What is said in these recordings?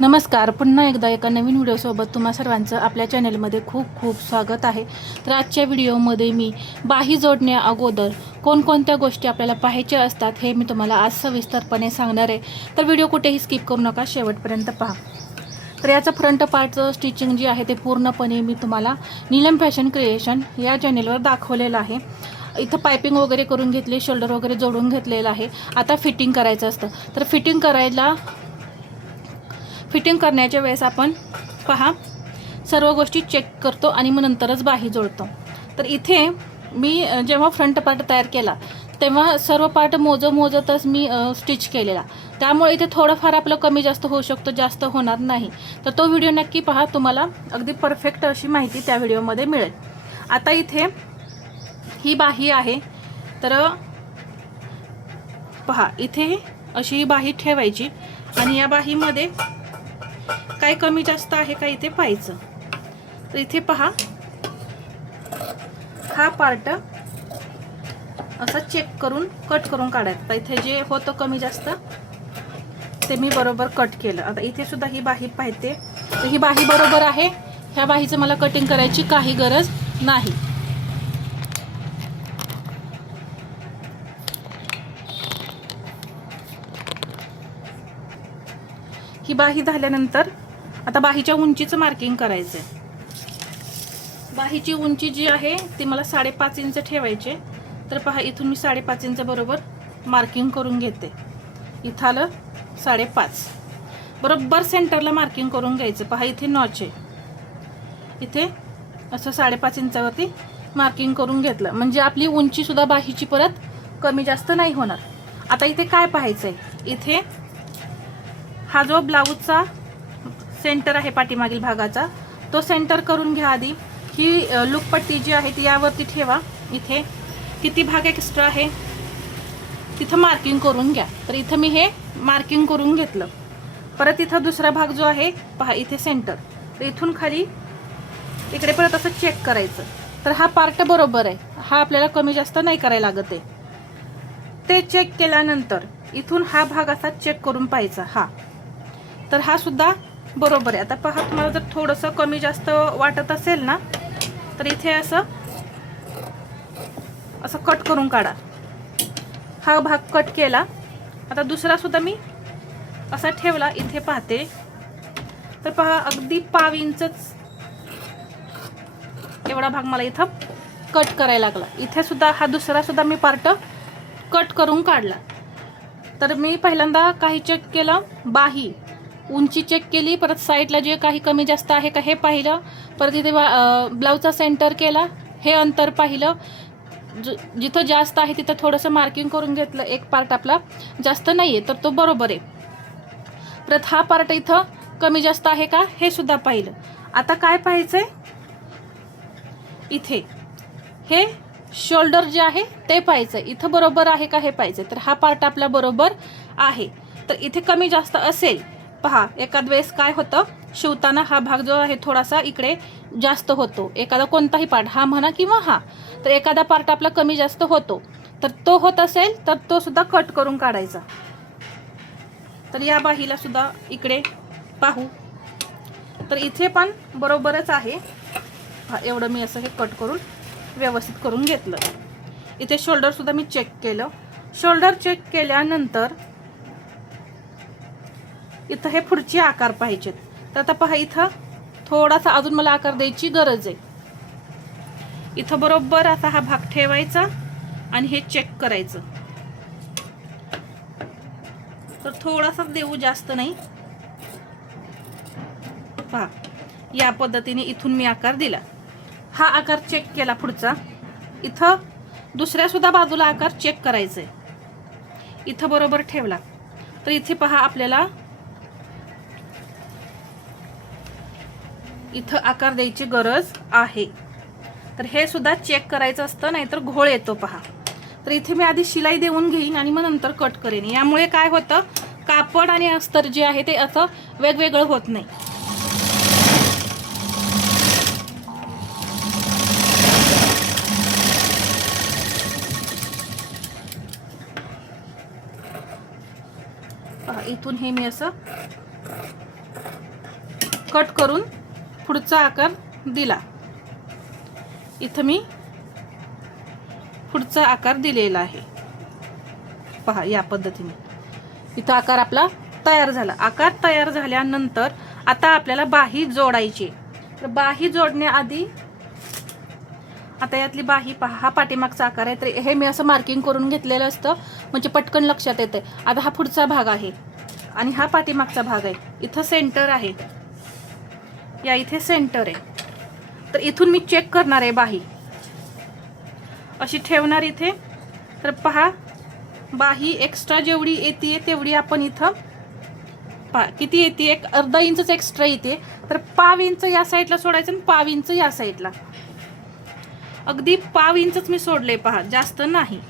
नमस्कार. पुन्हा एकदा एका नवीन व्हिडिओसोबत तुम्हा सर्वांचं आपल्या चॅनलमध्ये खूप खूप स्वागत आहे. तर आजच्या व्हिडिओमध्ये मी बाही जोडण्या अगोदर कोणकोणत्या गोष्टी आपल्याला पाहायच्या असतात हे मी तुम्हाला आज सविस्तरपणे सांगणार आहे. तर व्हिडिओ कुठेही स्किप करू नका, शेवटपर्यंत पहा. तर याचं फ्रंट पार्टचं स्टिचिंग जे आहे ते पूर्णपणे मी तुम्हाला नीलम फॅशन क्रिएशन या चॅनेलवर दाखवलेलं आहे. इथं पायपिंग वगैरे करून घेतली, शोल्डर वगैरे जोडून घेतलेलं आहे. आता फिटिंग करायचं असतं. तर फिटिंग करण्याच्या वेळेस आपण पहा सर्व गोष्टी चेक करतो आणि मग नंतरच बाही जोडतो. तर इथे मी जेव्हा फ्रंट पार्ट तयार केला तेव्हा सर्व पार्ट मोजतच मी स्टिच केलेला. त्यामुळे इथे थोडंफार आपलं कमी जास्त होऊ शकतो, जास्त होणार नाही. तर तो व्हिडिओ नक्की पहा, तुम्हाला अगदी परफेक्ट अशी माहिती त्या व्हिडिओमध्ये मिळेल. आता इथे ही बाही आहे. तर पहा इथे अशी ही बाही ठेवायची आणि या बाहीमध्ये काय कमी जास्त आहे का इथे पाहायचं. तर इथे पहा हा पार्ट असा चेक करून कट करून काढायचा. इथे जे होतं कमी जास्त ते मी बरोबर कट केलं. आता इथे सुद्धा ही बाही पाहते, तर ही बाही बरोबर आहे. ह्या बाहीचं मला कटिंग करायची काही गरज नाही. ही बाही झाल्यानंतर आता बाहीच्या उंचीचं मार्किंग करायचं आहे. बाहीची उंची जी आहे ती मला 5.5 इंच ठेवायचे. तर पहा इथून मी 5.5 इंच बरोबर मार्किंग करून घेते. इथं आलं 5.5, बरोबर सेंटरला मार्किंग करून घ्यायचं. पहा इथे नॉच आहे, इथे असं 5.5 इंचावरती मार्किंग करून घेतलं म्हणजे आपली उंची सुद्धा बाहीची परत कमी जास्त नाही होणार. आता इथे काय पाहायचं आहे, इथे हा जो ब्लाऊजचा सेंटर आहे पाठीमागील भागाचा तो सेंटर करून घ्या आधी. ही लुकपट्टी जी आहे ती यावरती ठेवा. इथे किती भाग एक्स्ट्रा आहे तिथं मार्किंग करून घ्या. तर इथं मी हे मार्किंग करून घेतलं. परत इथं दुसरा भाग जो आहे पहा इथे सेंटर, तर इथून खाली इकडे परत असं चेक करायचं. तर हा पार्ट बरोबर आहे, हा आपल्याला कमी जास्त नाही करायला लागत आहे. ते चेक केल्यानंतर इथून हा भाग असा चेक करून पाहायचा. हा तर हा सुद्धा बरोबर आहे. आता पहा तुम्हाला जर थोडंसं कमी जास्त वाटत असेल ना तर इथे असं कट करून काढा. हा भाग कट केला. आता दुसरा सुद्धा मी असा ठेवला. इथे पाहते तर पहा अगदी 1.5 इंचच एवढा भाग मला इथं कट करायला लागला. इथे सुद्धा हा दुसरा सुद्धा मी पार्ट कट करून काढला. तर मी पहिल्यांदा काही चेक केलं, बाही उंची चेक केली, परत साईडला जे काही कमी जास्त आहे का हे पाहिलं, परत इथे ब्लाऊजचा सेंटर केला, हे अंतर पाहिलं, जिथं जास्त आहे तिथं थोडंसं मार्किंग करून घेतलं. एक पार्ट आपला जास्त नाही आहे तर तो बरोबर आहे. परत हा पार्ट इथं कमी जास्त आहे का हे सुद्धा पाहिलं. आता काय पाहायचंय, इथे हे शोल्डर जे आहे ते पाहायचं, इथं बरोबर आहे का हे पाहायचं. तर हा पार्ट आपला बरोबर आहे. तर इथे कमी जास्त असेल पहा, एखाद वेळेस काय होतं शिवताना हा भाग जो आहे थोडासा इकडे जास्त होतो, एखादा कोणताही पार्ट हा म्हणा किंवा हा, तर एखादा पार्ट आपला कमी जास्त होतो. तर तो होत असेल तर तो सुद्धा कट करून काढायचा. तर या बाहीला सुद्धा इकडे पाहू तर इथे पण बरोबरच आहे. एवढं मी असं हे कट करून व्यवस्थित करून घेतलं. इथे शोल्डर सुद्धा मी चेक केलं. शोल्डर चेक केल्यानंतर इथं हे पुढचे आकार पाहिजेत. तर आता पहा इथं थोडासा अजून मला आकार द्यायची गरज आहे. इथं बरोबर असा हा भाग ठेवायचा आणि हे चेक करायचं. तर थोडासा देऊ, जास्त नाही. पहा या पद्धतीने इथून मी आकार दिला. हा आकार चेक केला पुढचा. इथं दुसऱ्या सुद्धा बाजूला आकार चेक करायचा आहे. इथं बरोबर ठेवला. तर इथे पहा आपल्याला इथं आकार द्यायची गरज आहे. तर हे सुद्धा चेक करायचं असतं, नाहीतर घोळ येतो पहा. तर इथे मी आधी शिलाई देऊन घेईन आणि मग नंतर कट करेन. यामुळे काय होतं, कापड आणि अस्तर जे आहे ते असं वेगवेगळं होत नाही. इथून हे मी असं कट करून पुढचा आकार दिला. इथं मी पुढचा आकार दिलेला आहे पहा. या पद्धतीने इथं आकार आपला तयार झाला. आकार तयार झाल्यानंतर आता आपल्याला बाही जोडायची. तर बाही जोडण्याआधी आता यातली बाही पहा, हा पाठीमागचा आकार आहे. तर हे मी असं मार्किंग करून घेतलेलं असतं म्हणजे पटकन लक्षात येते. आता हा पुढचा भाग आहे आणि हा पाठीमागचा भाग आहे. इथं सेंटर आहे, या इथे सेंटर आहे. तर इथून मी चेक करणार आहे बाही अशी ठेवणार इथे. तर पहा बाही एक्स्ट्रा जेवढी येते तेवढी आपण इथं पहा किती येते, एक अर्धा इंचच एक्स्ट्रा येते. तर पाव इंच या साईडला सोडायचं आणि पाव इंच या साईडला. अगदी पाव इंचच मी सोडले पहा, जास्त नाही.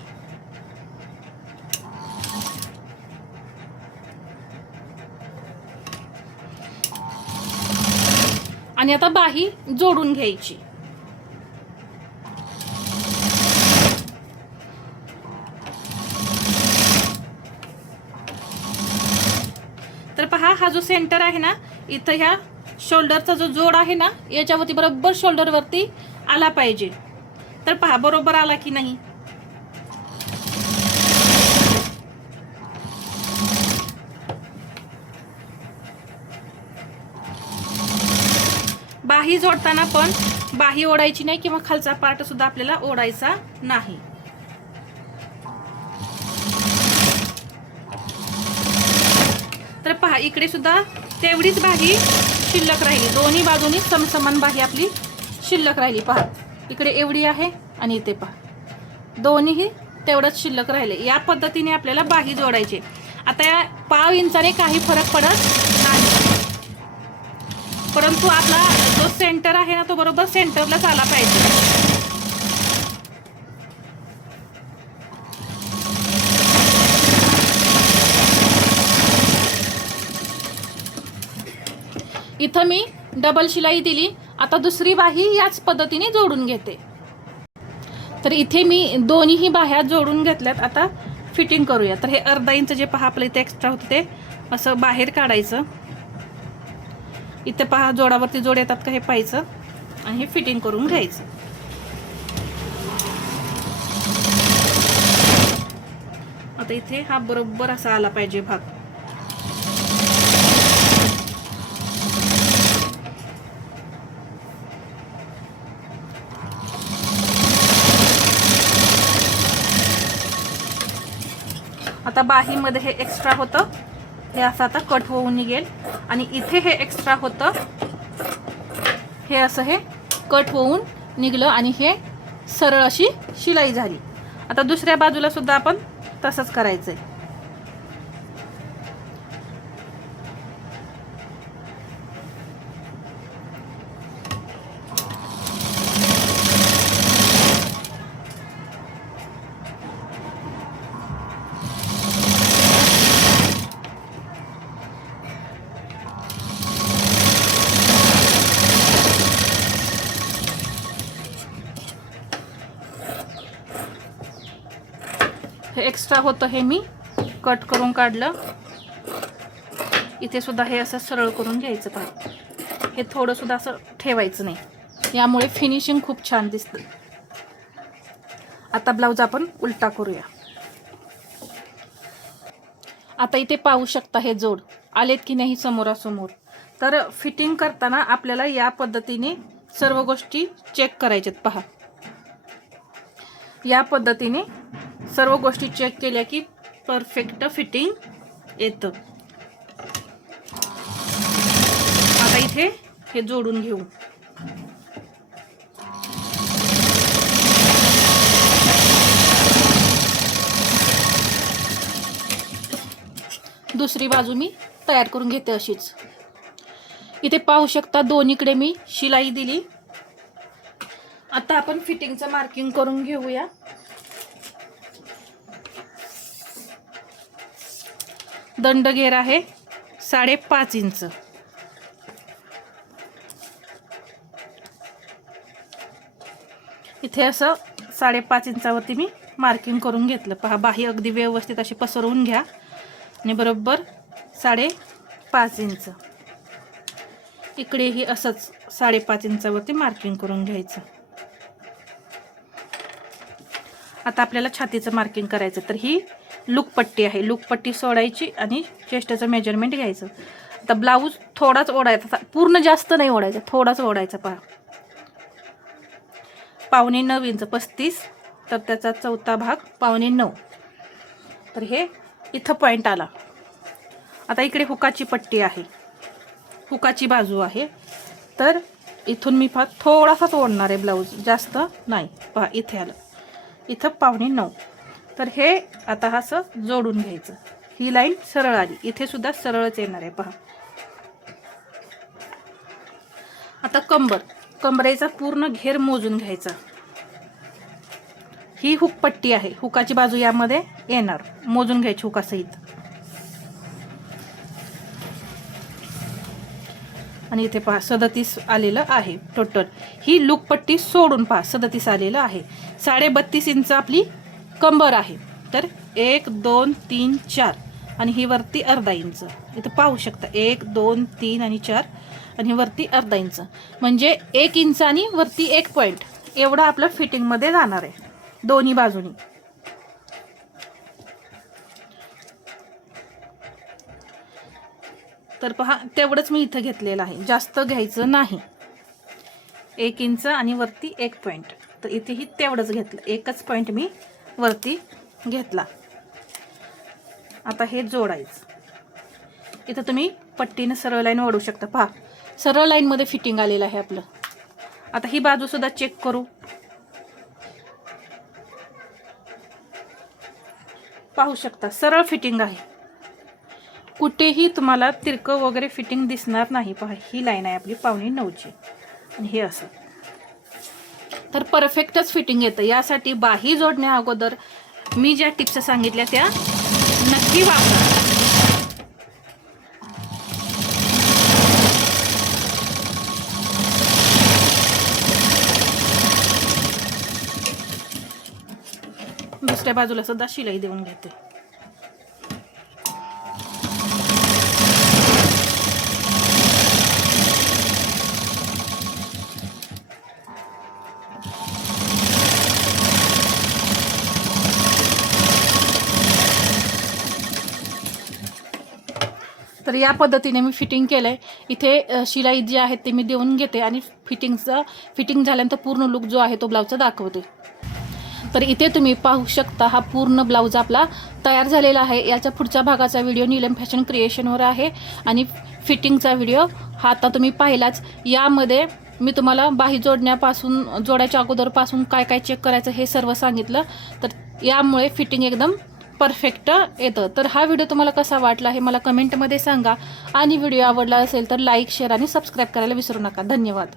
आणि आता बाही जोडून घ्यायची. तर पहा हा जो सेंटर आहे ना, इथं ह्या शोल्डरचा जो जोड आहे ना, याच्यावरती बरोबर शोल्डरवरती आला पाहिजे. तर पहा बरोबर आला की नाही. बाही जोडताना पण बाही ओढायची नाही किंवा खालचा पार्ट सुद्धा आपल्याला ओढायचा नाही. तर पहा इकडे सुद्धा तेवढीच बाही शिल्लक राहिली. दोन्ही बाजूनी समसमान बाही आपली शिल्लक राहिली. पहा इकडे एवढी आहे आणि इथे पहा दोन्हीही तेवढंच शिल्लक राहिले. या पद्धतीने आपल्याला बाही जोडायची. आता या पाव इंचाने काही फरक पडत नाही, परंतु आपला जो सेंटर आहे ना तो बरोबर सेंटरलाच आला पाहिजे. इथं मी डबल शिलाई दिली. आता दुसरी बाही याच पद्धतीने जोडून घेते. तर इथे मी दोन्हीही बाह्या जोडून घेतल्यात. आता फिटिंग करूया. तर हे अर्धा इंच जे पहा आपलं इथे एक्स्ट्रा होतं ते असं बाहेर काढायचं. इथे पहा जोडावरती जोड येतात का हे पाहायचं आणि हे फिटिंग करून घ्यायचं. आता इथे हा बरोबर असा आला पाहिजे भाग. आता बाहीमध्ये हे एक्स्ट्रा होतं हे असं आता कट होऊन निघेल आणि इथे हे एक्स्ट्रा होतं हे असं हे कट होऊन निघलं आणि हे सरळ अशी शिलाई झाली. आता दुसऱ्या बाजूला सुद्धा आपण तसंच करायचंय. हे एक्स्ट्रा होतं हे मी कट करून काढलं. इथे सुद्धा हे असं सरळ करून घ्यायचं पाहिजे. हे थोडं सुद्धा असं ठेवायचं नाही, यामुळे फिनिशिंग खूप छान दिसतं. आता ब्लाऊज आपण उलटा करूया. आता इथे पाहू शकता हे जोड आलेत की नाही समोरासमोर. तर फिटिंग करताना आपल्याला या पद्धतीने सर्व गोष्टी चेक करायच्यात. पहा या पद्धतीने सर्व गोष्टी चेक केल्या की परफेक्ट फिटिंग येतं. आता इथे हे जोडून घेऊ. दुसरी बाजू मी तयार करून घेते अशीच. इथे पाहू शकता दोन्हीकडे मी शिलाई दिली. आता आपण फिटिंगचं मार्किंग करून घेऊया. दंड घेर आहे 5.5 इंच. इथे असं 5.5 इंचावरती मी मार्किंग करून घेतलं. पहा बाही अगदी व्यवस्थित अशी पसरवून घ्या आणि बरोबर 5.5 इंच. इकडेही असंच 5.5 इंचावरती मार्किंग करून घ्यायचं. आता आपल्याला छातीचं मार्किंग करायचं. तर ही लूकपट्टी आहे, लूकपट्टी सोडायची आणि चेस्टचं मेजरमेंट घ्यायचं. आता ब्लाऊज थोडाच ओढायचा, पूर्ण जास्त नाही ओढायचा, थोडाच ओढायचा. पहा 8.25 इंच 35, तर त्याचा चौथा भाग 8.25. तर हे इथं पॉईंट आला. आता इकडे हुकाची पट्टी आहे, हुकाची बाजू आहे. तर इथून मी पहा थोडासाच ओढणार आहे ब्लाऊज, जास्त नाही. पहा इथे आलं, इथं 8.25. तर हे आता असं जोडून घ्यायचं. ही लाईन सरळ आली, इथे सुद्धा सरळच येणार आहे. पहा आता कंबरेचा पूर्ण घेर मोजून घ्यायचा. ही हुकपट्टी आहे, हुकाची बाजू यामध्ये येणार, मोजून घ्यायची हुकासहित. आणि इथे पहा 37 आलेलं आहे टोटल. ही लूकपट्टी सोडून पहा 37 आलेलं आहे. 32.5 इंच आपली कंबर आहे. तर 1 2 3 4 आणि ही वरती अर्धा इंच. इथं पाहू शकता 1 2 3 आणि 4 आणि वरती अर्धा इंच, म्हणजे 1 इंच आणि वरती 1 पॉईंट एवढं आपलं फिटिंगमध्ये जाणार आहे दोन्ही बाजूनी. तर पहा तेवढंच मी इथं घेतलेलं आहे, जास्त घ्यायचं नाही. 1 इंच आणि वरती 1 पॉईंट. तर इथेही तेवढंच घेतलं, एकच पॉईंट मी वरती घेतला. आता हे जोडायचं. इथं तुम्ही पट्टीनं सरळ लाईन ओढू शकता. पहा सरळ लाईनमध्ये फिटिंग आलेलं आहे आपलं. आता ही बाजू सुद्धा चेक करू. पाहू शकता सरळ फिटिंग आहे, कुठेही तुम्हाला तिरकं वगैरे फिटिंग दिसणार नाही. पहा ही लाईन आहे आपली 8.25 आणि हे असं. तर परफेक्टच फिटिंग येतं. यासाठी बाही जोडण्या अगोदर मी ज्या टिप्स सांगितल्या त्या नक्की वापरा. दुसऱ्या बाजूला सुद्धा शिलाई देऊन घेते. तर या पद्धतीने मी फिटिंग केलंय. इथे शिलाई जी आहे ते मी देऊन घेते आणि फिटिंग झाल्यानंतर पूर्ण लुक जो आहे तो ब्लाऊजचा दाखवते. तर इथे तुम्ही पाहू शकता हा पूर्ण ब्लाऊज आपला तयार झालेला आहे. याच्या पुढच्या भागाचा व्हिडिओ नीलम फॅशन क्रिएशनवर आहे आणि फिटिंगचा व्हिडिओ हा आता तुम्ही पाहिलाच. यामध्ये मी तुम्हाला बाही जोडायच्या अगोदरपासून काय काय चेक करायचं हे सर्व सांगितलं. तर यामुळे फिटिंग एकदम परफेक्ट येतं. तर हा व्हिडिओ तुम्हाला कसा वाटला हे मला कमेंटमध्ये सांगा आणि व्हिडिओ आवडला असेल तर लाईक, शेअर आणि सबस्क्राईब करायला विसरू नका. धन्यवाद.